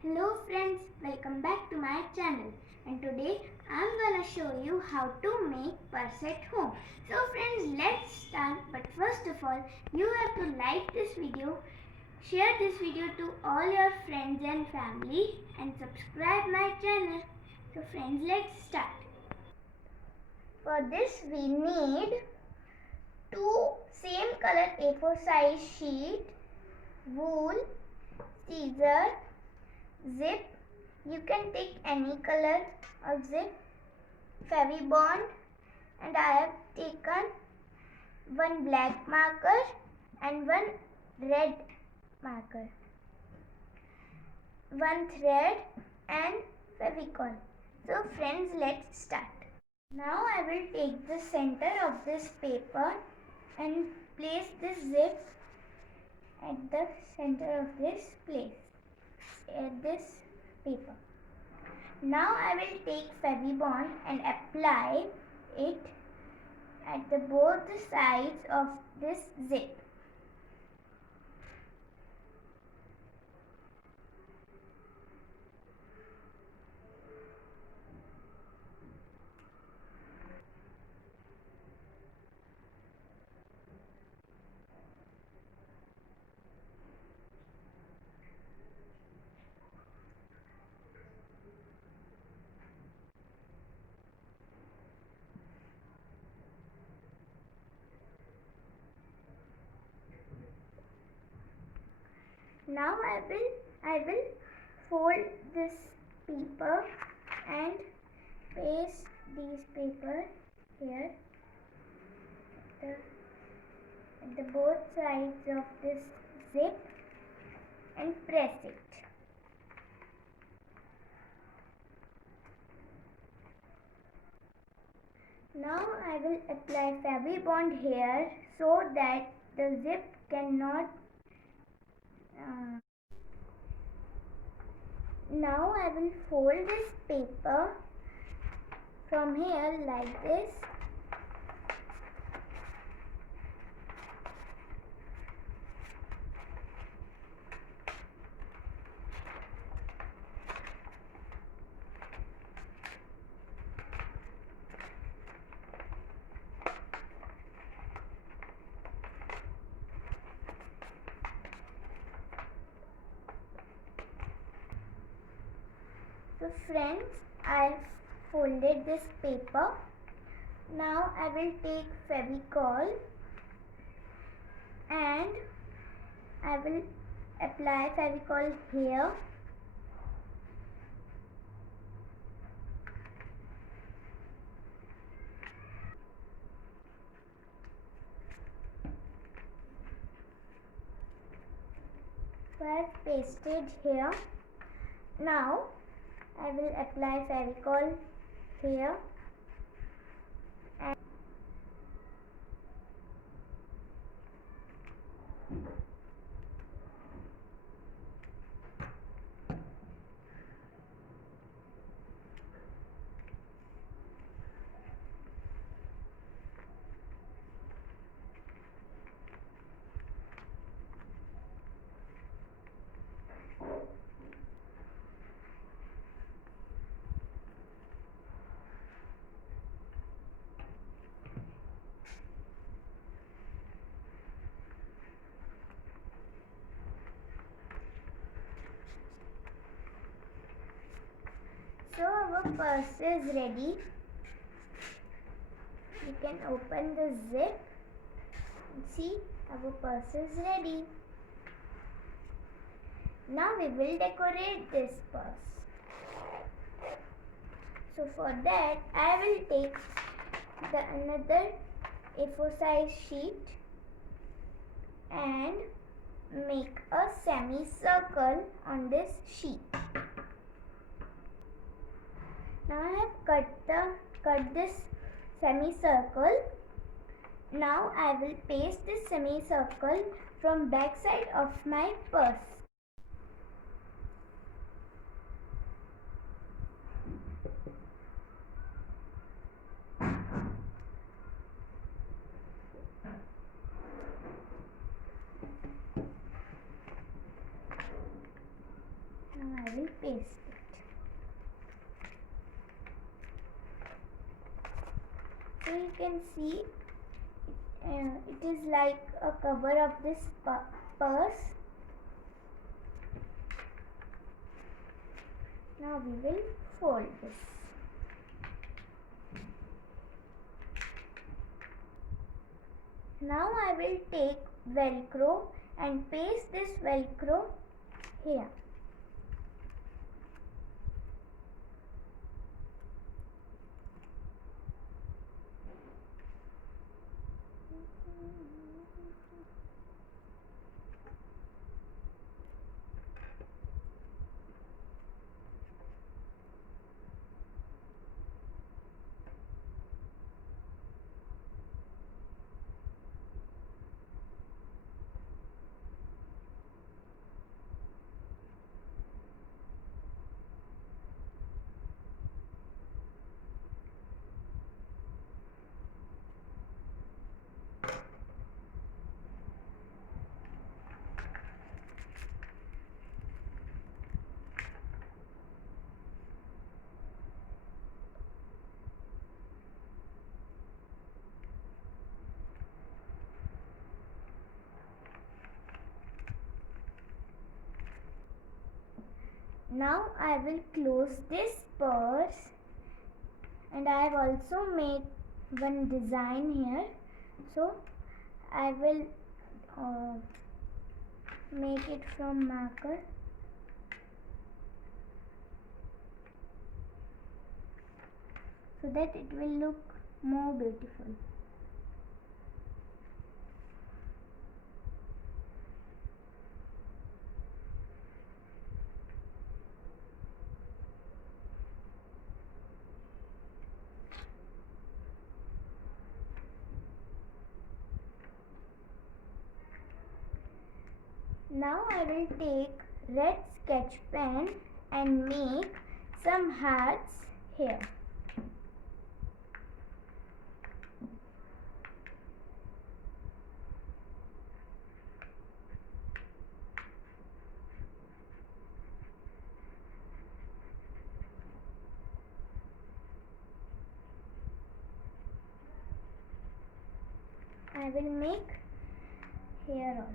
Hello friends, welcome back to my channel, and today I'm gonna show you how to make purse at home. So friends, let's start. But first of all, you have to like this video, share this video to all your friends and family, and subscribe my channel. So friends, let's start. For this we need two same color A4 size sheet, wool, scissor, zip. You can take any color of zip, Fevibond, and I have taken one black marker and one red marker, one thread and Fevicol. So friends, let's start. Now I will take the center of this paper and place this zip at the center of this paper. Now I will take Fevibond and apply it at both the sides of this zip. Now I will fold this paper and paste these paper here at the both sides of this zip and press it. Now I will apply Fevibond here so that the zip cannot. Now I will fold this paper from here like this. So friends, I folded this paper. Now I will take Fevicol and I will apply Fevicol here. So I have pasted here. Now I will apply Fevicol here and so our purse is ready. You can open the zip and see our purse is ready. Now we will decorate this purse. So for that I will take another A4 size sheet and make a semicircle on this sheet. Now I have cut this semicircle. Now I will paste this semicircle from back side of my purse. Now I will paste it. So you can see it is like a cover of this purse. Now we will fold this. Now I will take Velcro and paste this Velcro here. Now I will close this purse, and I have also made one design here. So I will make it from marker. So that it will look more beautiful. Now I will take red sketch pen and make some hearts here. I will make here also.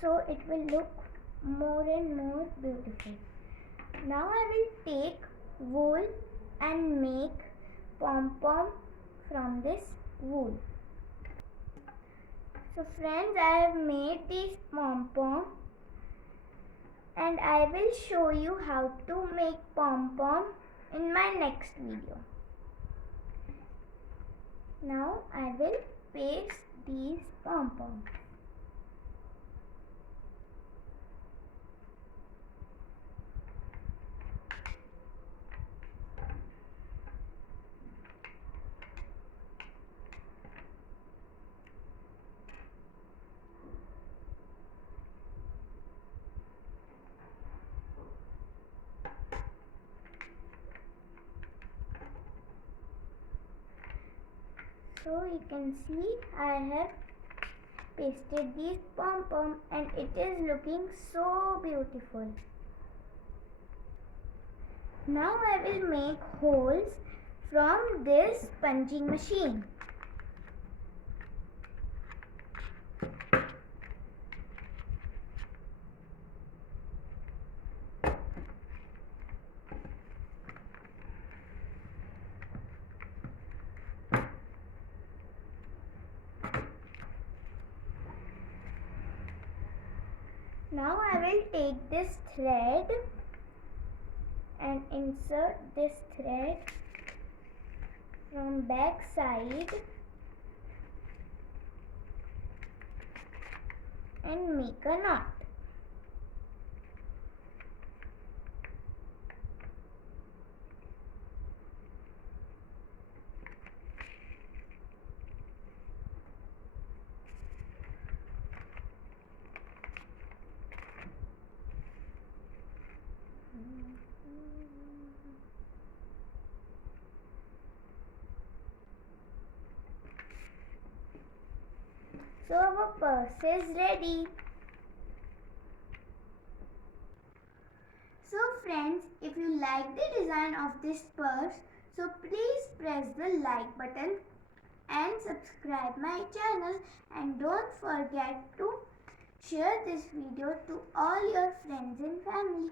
So it will look more and more beautiful. Now I will take wool and make pom-pom from this wool. So friends, I have made these pom-pom, and I will show you how to make pom-pom in my next video. Now I will paste these pom-poms. So you can see I have pasted these pom-pom, and it is looking so beautiful. Now I will make holes from this punching machine. Now I will take this thread and insert this thread from back side and make a knot. So our purse is ready. So friends, if you like the design of this purse, so please press the like button and subscribe my channel, and don't forget to share this video to all your friends and family.